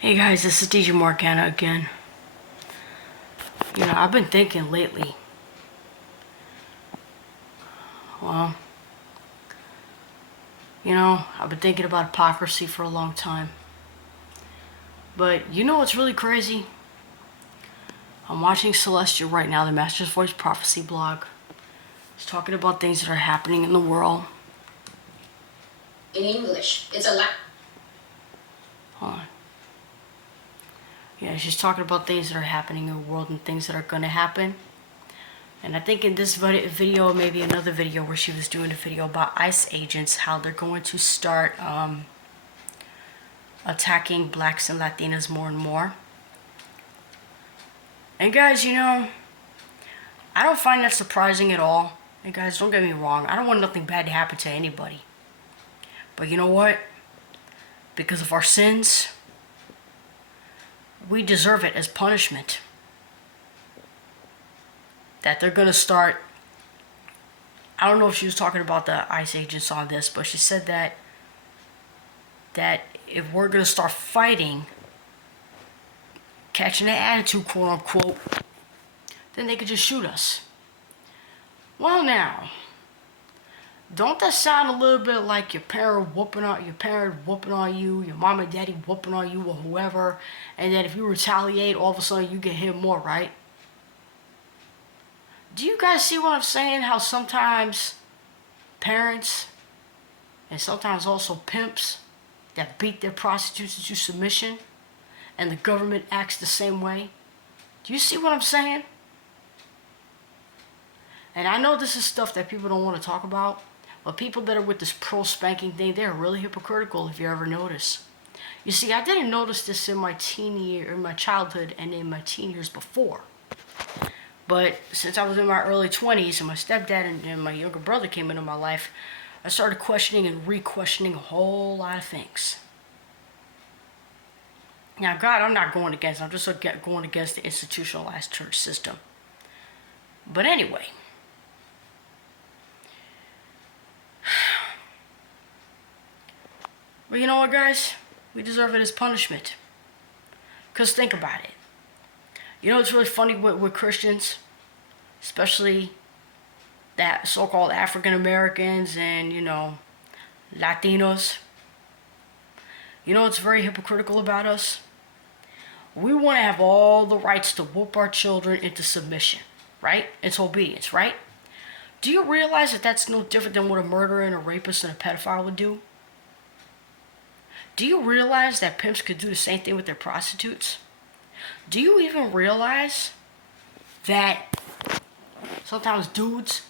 Hey guys, this is DJ Morgana again. I've been thinking lately. Well, I've been thinking about hypocrisy for a long time. But you know what's really crazy? I'm watching Celestial right now, the Master's Voice Prophecy blog. It's talking about things that are happening in the world. In English, it's a lot. Hold on. Yeah, she's talking about things that are happening in the world and things that are going to happen. And I think in this video, maybe another video where she was doing a video about ICE agents, how they're going to start attacking blacks and Latinas more and more. And guys, I don't find that surprising at all. And guys, don't get me wrong, I don't want nothing bad to happen to anybody. But you know what? Because of our sins, we deserve it as punishment. That they're gonna start, I don't know if she was talking about the ICE agents on this, but she said that if we're gonna start fighting, catching an attitude, quote unquote, then they could just shoot us. Well now, don't that sound a little bit like your parent whooping on you, your mom and daddy whooping on you or whoever, and then if you retaliate, all of a sudden you get hit more, right? Do you guys see what I'm saying? How sometimes parents and sometimes also pimps that beat their prostitutes into submission and the government acts the same way? Do you see what I'm saying? And I know this is stuff that people don't want to talk about, but people that are with this pro-spanking thing, they're really hypocritical if you ever notice. You see, I didn't notice this in my childhood and in my teen years before. But since I was in my early 20s and my stepdad and my younger brother came into my life, I started questioning and re-questioning a whole lot of things. Now, God, I'm not going against, I'm just going against the institutionalized church system. But anyway, but you know what, guys? We deserve it as punishment. Because think about it. You know what's really funny with Christians? Especially that so-called African Americans and, Latinos. You know what's very hypocritical about us? We want to have all the rights to whoop our children into submission, right? Into obedience, right? Do you realize that that's no different than what a murderer and a rapist and a pedophile would do? Do you realize that pimps could do the same thing with their prostitutes? Do you even realize that sometimes dudes,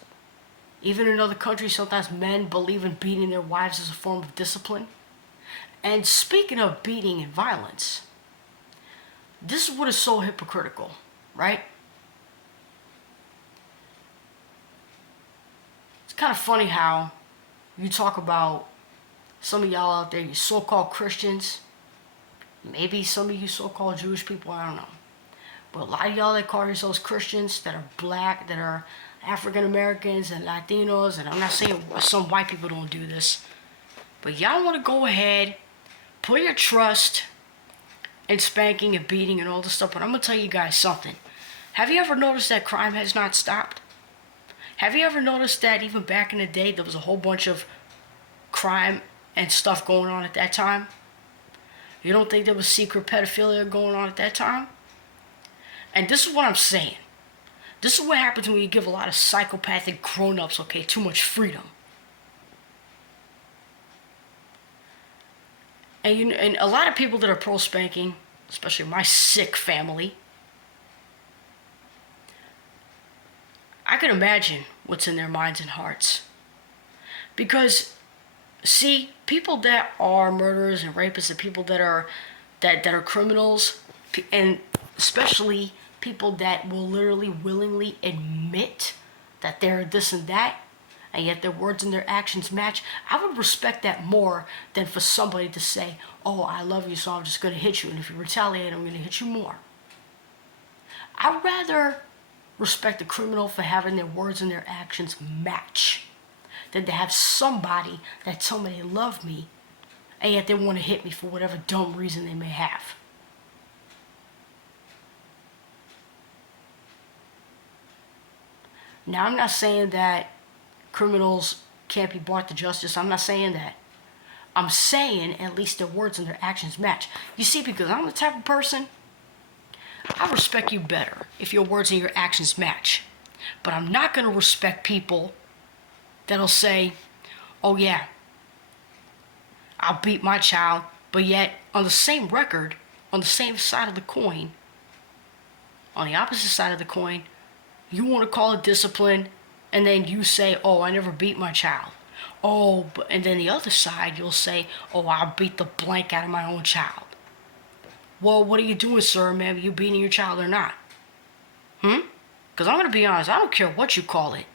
even in other countries, sometimes men believe in beating their wives as a form of discipline? And speaking of beating and violence, this is what is so hypocritical, right? It's kind of funny how you talk about some of y'all out there, you so-called Christians, maybe some of you so-called Jewish people, I don't know. But a lot of y'all that call yourselves Christians, that are black, that are African Americans and Latinos, and I'm not saying some white people don't do this, but y'all want to go ahead, put your trust in spanking and beating and all this stuff. But I'm going to tell you guys something. Have you ever noticed that crime has not stopped? Have you ever noticed that even back in the day, there was a whole bunch of crime and stuff going on at that time? You don't think there was secret pedophilia going on at that time? And this is what I'm saying. This is what happens when you give a lot of psychopathic grown-ups, too much freedom. And a lot of people that are pro-spanking, especially my sick family, I can imagine what's in their minds and hearts. Because, see, people that are murderers and rapists and people that are criminals, and especially people that will literally willingly admit that they're this and that, and yet their words and their actions match, I would respect that more than for somebody to say, oh, I love you, so I'm just going to hit you, and if you retaliate, I'm going to hit you more. I'd rather respect the criminal for having their words and their actions match than to have somebody that told me they love me, and yet they want to hit me for whatever dumb reason they may have. Now, I'm not saying that criminals can't be brought to justice. I'm not saying that. I'm saying at least their words and their actions match. You see, because I'm the type of person, I respect you better if your words and your actions match. But I'm not going to respect people that'll say, oh yeah, I'll beat my child, but yet on the same record, on the same side of the coin, on the opposite side of the coin, you want to call it discipline, and then you say, oh, I never beat my child. Oh, and then the other side, you'll say, oh, I'll beat the blank out of my own child. Well, what are you doing, sir, man? Are you beating your child or not? Because I'm going to be honest, I don't care what you call it.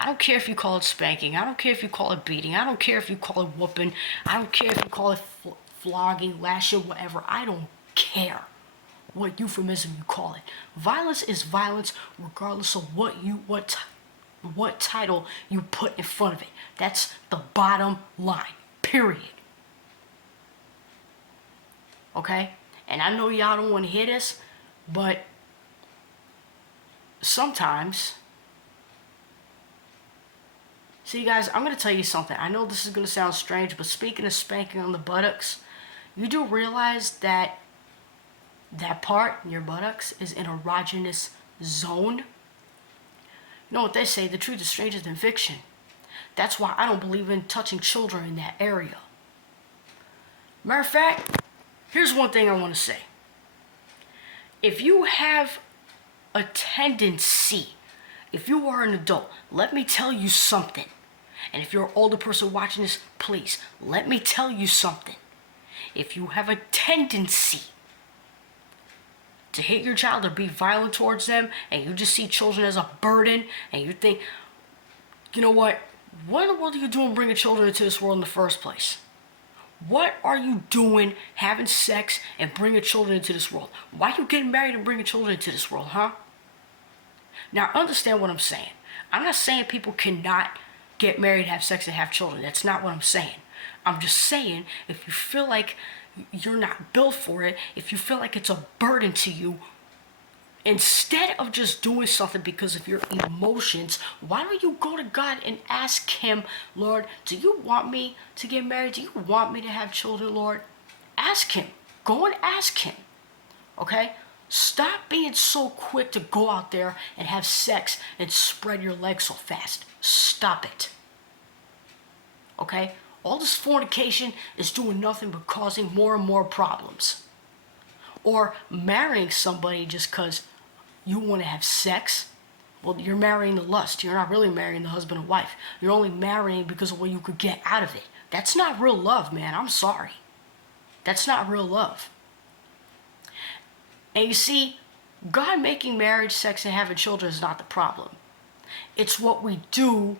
I don't care if you call it spanking. I don't care if you call it beating. I don't care if you call it whooping. I don't care if you call it flogging, lashing, whatever. I don't care what euphemism you call it. Violence is violence regardless of what title you put in front of it. That's the bottom line, period. Okay? And I know y'all don't want to hear this, but sometimes, see guys, I'm going to tell you something. I know this is going to sound strange, but speaking of spanking on the buttocks, you do realize that that part in your buttocks is an erogenous zone. You know what they say, the truth is stranger than fiction. That's why I don't believe in touching children in that area. Matter of fact, here's one thing I want to say. If you have a tendency, if you are an adult, let me tell you something. And if you're an older person watching this, please, let me tell you something. If you have a tendency to hit your child or be violent towards them, and you just see children as a burden, and you think, you know what in the world are you doing bringing children into this world in the first place? What are you doing having sex and bringing children into this world? Why are you getting married and bringing children into this world, huh? Now, understand what I'm saying. I'm not saying people cannot get married, have sex, and have children. That's not what I'm saying. I'm just saying, if you feel like you're not built for it, if you feel like it's a burden to you, instead of just doing something because of your emotions, why don't you go to God and ask Him, Lord, do you want me to get married? Do you want me to have children, Lord? Ask Him. Go and ask Him. Okay? Stop being so quick to go out there and have sex and spread your legs so fast. Stop it. Okay? All this fornication is doing nothing but causing more and more problems. Or marrying somebody just because you want to have sex. Well, you're marrying the lust. You're not really marrying the husband and wife. You're only marrying because of what you could get out of it. That's not real love, man. I'm sorry. That's not real love. And you see, God making marriage, sex, and having children is not the problem. It's what we do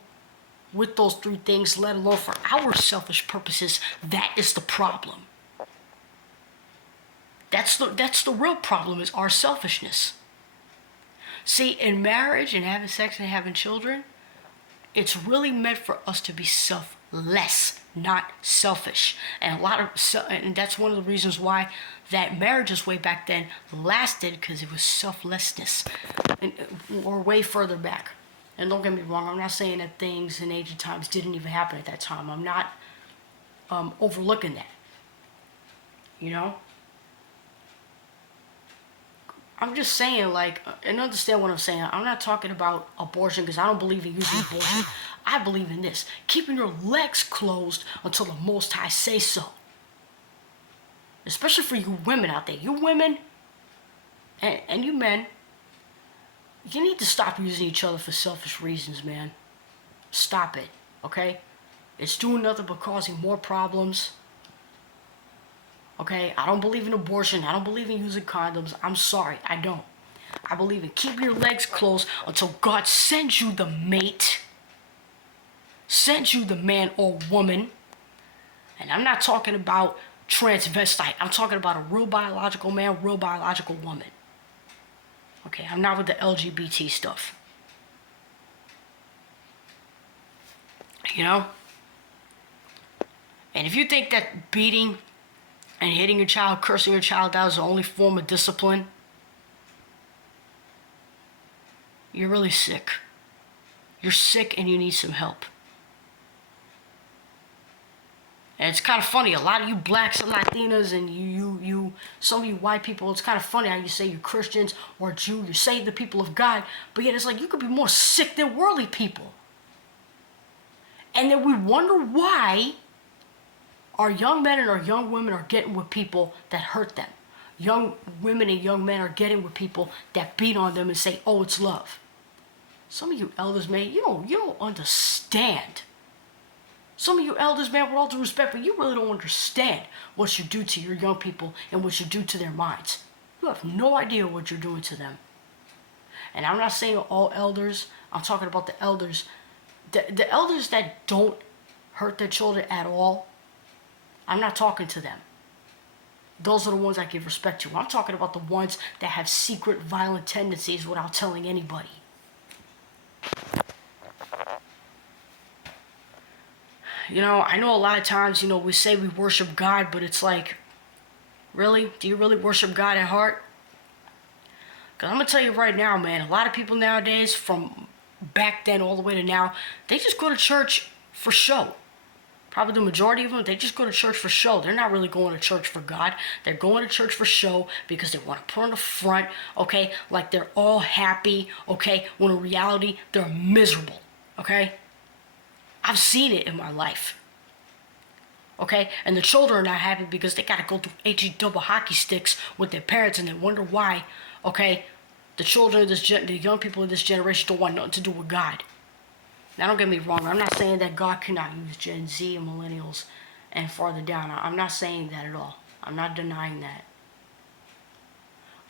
with those three things, let alone for our selfish purposes, that is the problem. That's the real problem, is our selfishness. See, in marriage and having sex and having children, it's really meant for us to be selfless, not selfish. And and that's one of the reasons why that marriages way back then lasted, because it was selflessness, or way further back. And don't get me wrong, I'm not saying that things in ancient times didn't even happen at that time. I'm not overlooking that. You know? I'm just saying, like, and understand what I'm saying. I'm not talking about abortion, because I don't believe in using abortion. I believe in this: keeping your legs closed until the Most High say so. Especially for you women out there. You women and you men, you need to stop using each other for selfish reasons, man. Stop it, okay? It's doing nothing but causing more problems. Okay, I don't believe in abortion. I don't believe in using condoms. I'm sorry, I don't. I believe in keeping your legs closed until God sends you the mate, sends you the man or woman. And I'm not talking about transvestite. I'm talking about a real biological man, real biological woman. Okay, I'm not with the LGBT stuff. You know? And if you think that beating and hitting your child, cursing your child out is the only form of discipline, you're really sick. You're sick and you need some help. And it's kind of funny, a lot of you blacks and Latinas and some of you white people, it's kind of funny how you say you're Christians or Jew, you say the people of God, but yet it's like you could be more sick than worldly people. And then we wonder why our young men and our young women are getting with people that hurt them. Young women and young men are getting with people that beat on them and say, oh, it's love. Some of you elders, man, you don't understand. Some of you elders, man, with all due respect, but you really don't understand what you do to your young people and what you do to their minds. You have no idea what you're doing to them. And I'm not saying all elders. I'm talking about the elders. The elders that don't hurt their children at all, I'm not talking to them. Those are the ones I give respect to. I'm talking about the ones that have secret violent tendencies without telling anybody. I know a lot of times, we say we worship God, but it's like, really? Do you really worship God at heart? Because I'm going to tell you right now, man, a lot of people nowadays, from back then all the way to now, they just go to church for show. Probably the majority of them, they just go to church for show. They're not really going to church for God. They're going to church for show because they want to put on the front, okay, like they're all happy, okay, when in reality, they're miserable, okay? I've seen it in my life, okay? And the children are not happy because they got to go through HE double hockey sticks with their parents and they wonder why, okay, the children of the young people of this generation don't want nothing to do with God. Now, don't get me wrong. I'm not saying that God cannot use Gen Z and millennials and farther down. I'm not saying that at all. I'm not denying that.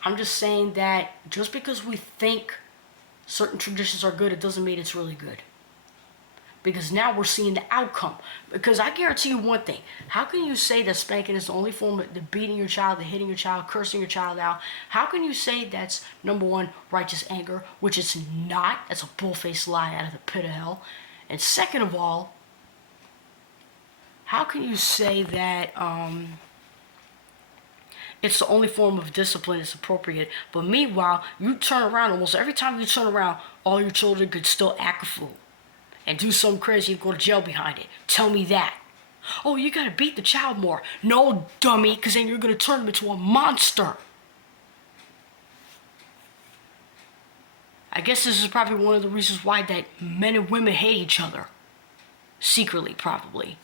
I'm just saying that just because we think certain traditions are good, it doesn't mean it's really good. Because now we're seeing the outcome. Because I guarantee you one thing. How can you say that spanking is the only form of the beating your child, the hitting your child, cursing your child out? How can you say that's, number one, righteous anger, which it's not? That's a bull-faced lie out of the pit of hell. And second of all, how can you say that it's the only form of discipline that's appropriate? But meanwhile, you turn around, almost every time you turn around, all your children could still act a fool and do something crazy and go to jail behind it. Tell me that. Oh, you gotta beat the child more. No, dummy, because then you're gonna turn them into a monster. I guess this is probably one of the reasons why that men and women hate each other. Secretly, probably.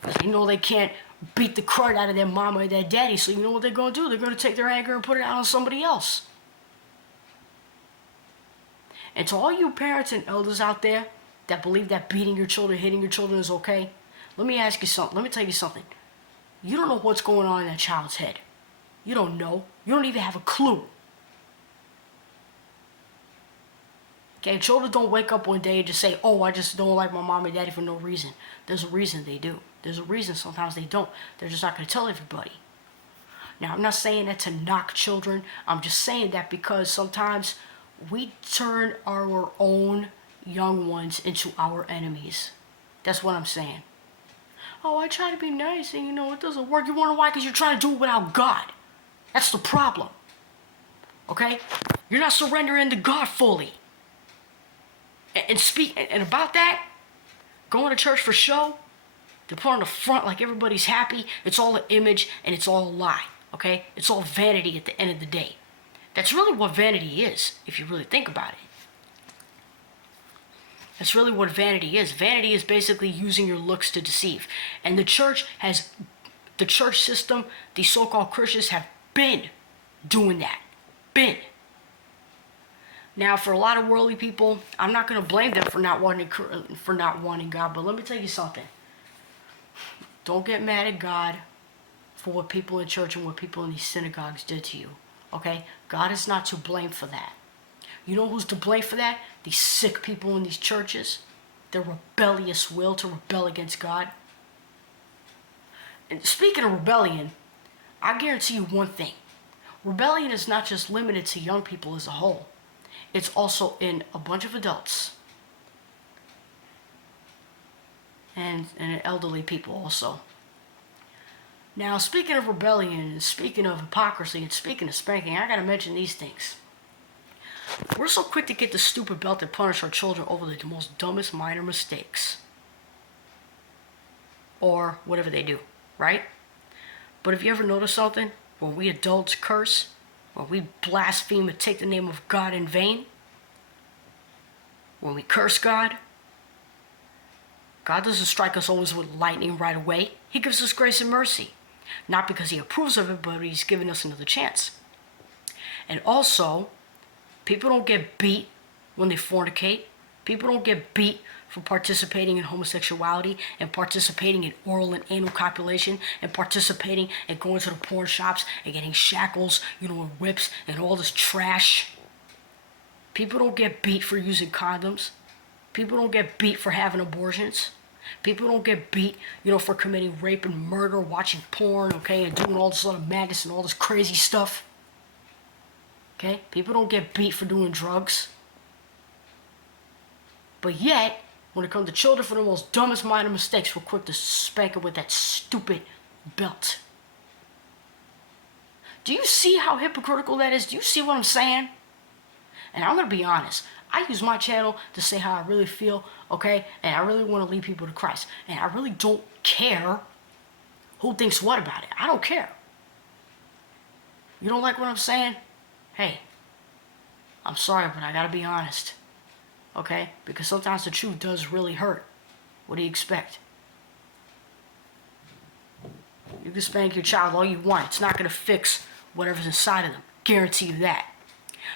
Because they know they can't beat the crud out of their mama or their daddy, so you know what they're gonna do? They're gonna take their anger and put it out on somebody else. And to all you parents and elders out there that believe that beating your children, hitting your children is okay, let me ask you something. Let me tell you something. You don't know what's going on in that child's head. You don't know. You don't even have a clue. Okay, children don't wake up one day and just say, oh, I just don't like my mom and daddy for no reason. There's a reason they do. There's a reason sometimes they don't. They're just not going to tell everybody. Now, I'm not saying that to knock children. I'm just saying that because sometimes we turn our own young ones into our enemies. That's what I'm saying. Oh, I try to be nice and it doesn't work. You wonder why? Because you're trying to do it without God. That's the problem. Okay? You're not surrendering to God fully. And about that, going to church for show, to put on the front like everybody's happy, it's all an image and it's all a lie. Okay? It's all vanity at the end of the day. That's really what vanity is, if you really think about it. That's really what vanity is. Vanity is basically using your looks to deceive. And the church system, these so-called Christians have been doing that. Been. Now, for a lot of worldly people, I'm not going to blame them for not wanting God, but let me tell you something. Don't get mad at God for what people in church and what people in these synagogues did to you. Okay? God is not to blame for that. You know who's to blame for that? These sick people in these churches. Their rebellious will to rebel against God. And speaking of rebellion, I guarantee you one thing. Rebellion is not just limited to young people as a whole. It's also in a bunch of adults. And elderly people also. Now, speaking of rebellion, and speaking of hypocrisy, and speaking of spanking, I gotta mention these things. We're so quick to get the stupid belt and punish our children over the most dumbest minor mistakes. Or whatever they do, right? But if you ever notice something, when we adults curse, when we blaspheme and take the name of God in vain, when we curse God, God doesn't strike us always with lightning right away. He gives us grace and mercy. Not because he approves of it, but he's giving us another chance. And also, people don't get beat when they fornicate. People don't get beat for participating in homosexuality and participating in oral and anal copulation and participating and going to the porn shops and getting shackles, and whips and all this trash. People don't get beat for using condoms. People don't get beat for having abortions. People don't get beat, for committing rape and murder, watching porn, okay, and doing all this other madness and all this crazy stuff. Okay? People don't get beat for doing drugs. But yet, when it comes to children for the most dumbest minor mistakes, we're quick to spank it with that stupid belt. Do you see how hypocritical that is? Do you see what I'm saying? And I'm going to be honest. I use my channel to say how I really feel, okay? And I really want to lead people to Christ. And I really don't care who thinks what about it. I don't care. You don't like what I'm saying? Hey, I'm sorry, but I got to be honest. Okay? Because sometimes the truth does really hurt. What do you expect? You can spank your child all you want. It's not going to fix whatever's inside of them. Guarantee you that.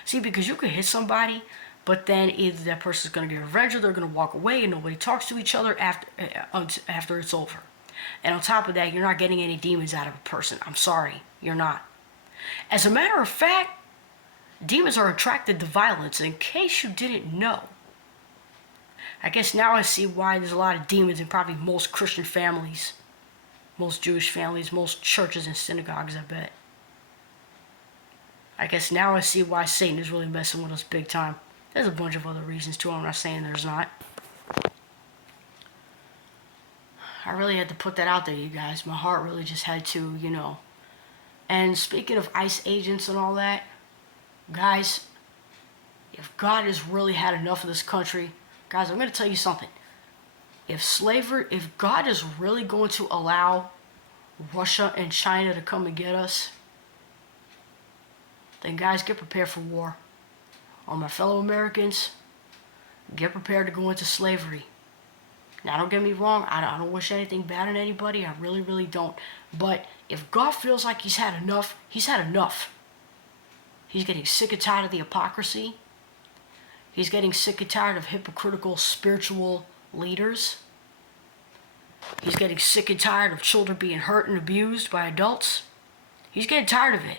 See, because you could hit somebody, but then either that person's going to get revenge or they're going to walk away and nobody talks to each other after it's over. And on top of that, you're not getting any demons out of a person. I'm sorry, you're not. As a matter of fact, demons are attracted to violence, in case you didn't know. I guess now I see why there's a lot of demons in probably most Christian families, most Jewish families, most churches and synagogues, I bet. I guess now I see why Satan is really messing with us big time. There's a bunch of other reasons too, I'm not saying there's not. I really had to put that out there, you guys. My heart really just had to, And speaking of ICE agents and all that, guys, if God has really had enough of this country, guys, I'm going to tell you something. If God is really going to allow Russia and China to come and get us, then guys, get prepared for war. Or my fellow Americans, get prepared to go into slavery. Now, don't get me wrong, I don't wish anything bad on anybody, I really, really don't. But if God feels like he's had enough, he's had enough. He's getting sick and tired of the hypocrisy. He's getting sick and tired of hypocritical spiritual leaders. He's getting sick and tired of children being hurt and abused by adults. He's getting tired of it.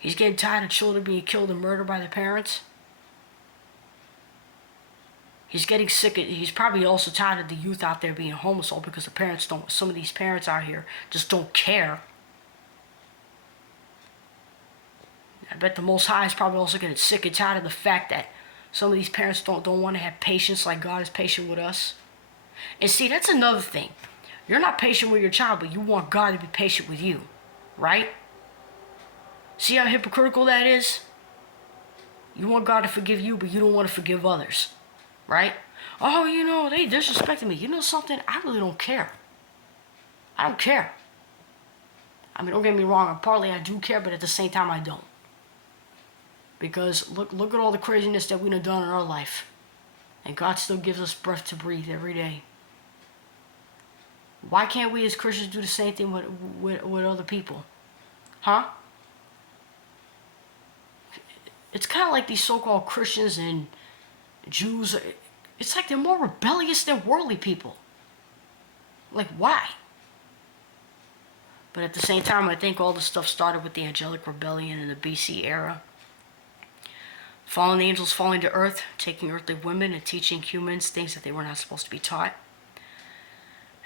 He's getting tired of children being killed and murdered by their parents. He's getting sick. He's probably also tired of the youth out there being homeless, all because the parents don't. Some of these parents out here just don't care. I bet the Most High is probably also getting sick and tired of the fact that some of these parents don't want to have patience like God is patient with us. And see, that's another thing. You're not patient with your child, but you want God to be patient with you, right? See how hypocritical that is? You want God to forgive you, but you don't want to forgive others, right? Oh, they disrespected me. You know something? I really don't care. I don't care. I mean, don't get me wrong. Partly I do care, but at the same time I don't. Because look at all the craziness that we've done in our life. And God still gives us breath to breathe every day. Why can't we as Christians do the same thing with other people? Huh? It's kind of like these so-called Christians and Jews. It's like they're more rebellious than worldly people. Like, why? But at the same time, I think all this stuff started with the angelic rebellion in the BC era. Fallen angels falling to earth, taking earthly women and teaching humans things that they were not supposed to be taught.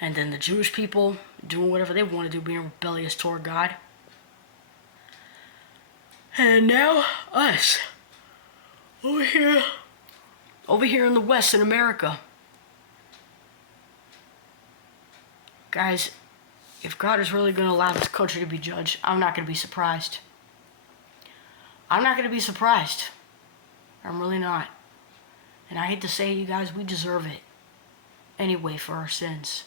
And then the Jewish people doing whatever they want to do, being rebellious toward God. And now us, over here in the West, in America. Guys, if God is really going to allow this country to be judged, I'm not going to be surprised. I'm not going to be surprised. I'm really not. And I hate to say, you guys, we deserve it anyway for our sins.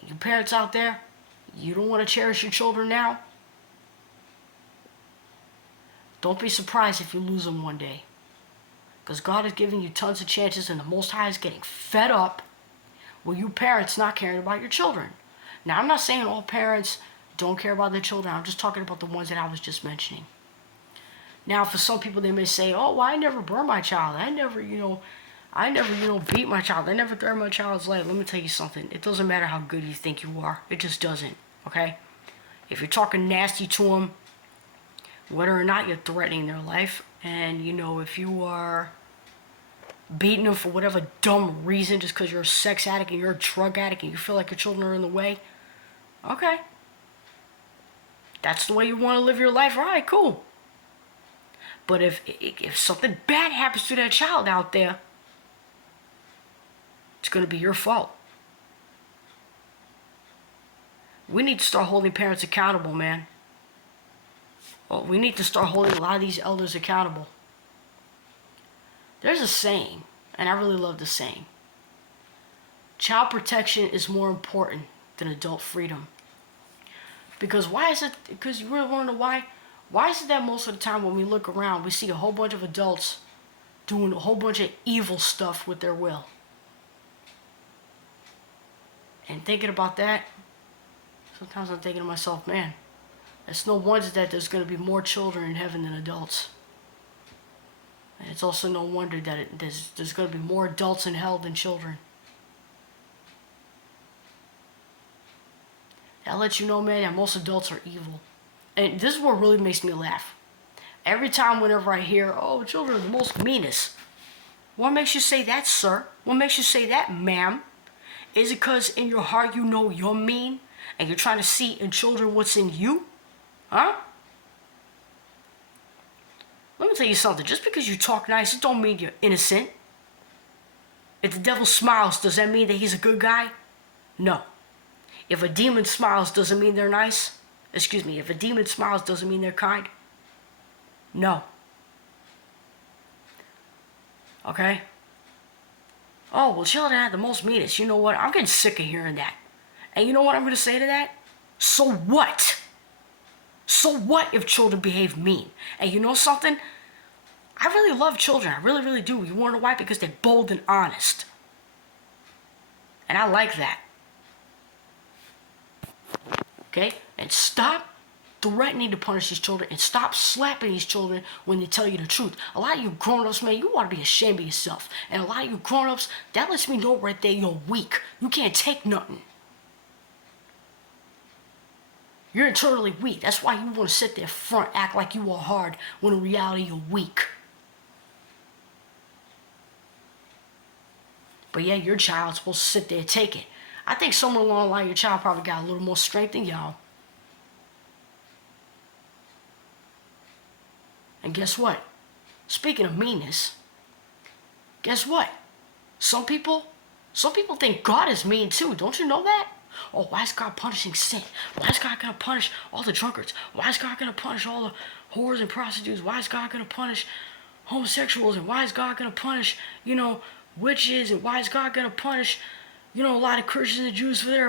And you parents out there, you don't want to cherish your children now? Don't be surprised if you lose them one day. Because God is giving you tons of chances, and the Most High is getting fed up with you parents not caring about your children. Now, I'm not saying all parents don't care about their children. I'm just talking about the ones that I was just mentioning. Now, for some people, they may say, oh, well, I never burned my child. I never, beat my child. I never threatened my child's life. Let me tell you something. It doesn't matter how good you think you are. It just doesn't, okay? If you're talking nasty to them, whether or not you're threatening their life, and, if you are beating them for whatever dumb reason, just because you're a sex addict and you're a drug addict and you feel like your children are in the way, okay. That's the way you want to live your life, all right, cool. But if something bad happens to that child out there, it's going to be your fault. We need to start holding parents accountable, man. Well, we need to start holding a lot of these elders accountable. There's a saying, and I really love the saying. Child protection is more important than adult freedom. Because why is it? Because you really want to know why? Why is it that most of the time when we look around, we see a whole bunch of adults doing a whole bunch of evil stuff with their will? And thinking about that, sometimes I'm thinking to myself, man, it's no wonder that there's going to be more children in heaven than adults. And it's also no wonder that there's going to be more adults in hell than children. That lets you know, man, that most adults are evil. And this is what really makes me laugh. Every time whenever I hear, oh, children are the most meanest. What makes you say that, sir? What makes you say that, ma'am? Is it because in your heart you know you're mean and you're trying to see in children what's in you? Huh? Let me tell you something. Just because you talk nice, it don't mean you're innocent. If the devil smiles, does that mean that he's a good guy? No. If a demon smiles, doesn't mean they're nice? Excuse me, if a demon smiles, doesn't mean they're kind? No. Okay? Oh, well, children have the most meanest. You know what? I'm getting sick of hearing that. And you know what I'm going to say to that? So what? So what if children behave mean? And you know something? I really love children. I really, really do. You want to know why? Because they're bold and honest. And I like that. Okay? And stop threatening to punish these children and stop slapping these children when they tell you the truth. A lot of you grown-ups, man, you ought to be ashamed of yourself. And a lot of you grown-ups, that lets me know right there you're weak. You can't take nothing. You're internally weak. That's why you want to sit there front, act like you are hard, when in reality you're weak. But yeah, your child's supposed to sit there and take it. I think somewhere along the line, your child probably got a little more strength than y'all. And guess what? Speaking of meanness, guess what? Some people think God is mean too. Don't you know that? Oh, why is God punishing sin? Why is God going to punish all the drunkards? Why is God going to punish all the whores and prostitutes? Why is God going to punish homosexuals? And why is God going to punish, witches? And why is God going to punish, a lot of Christians and Jews for their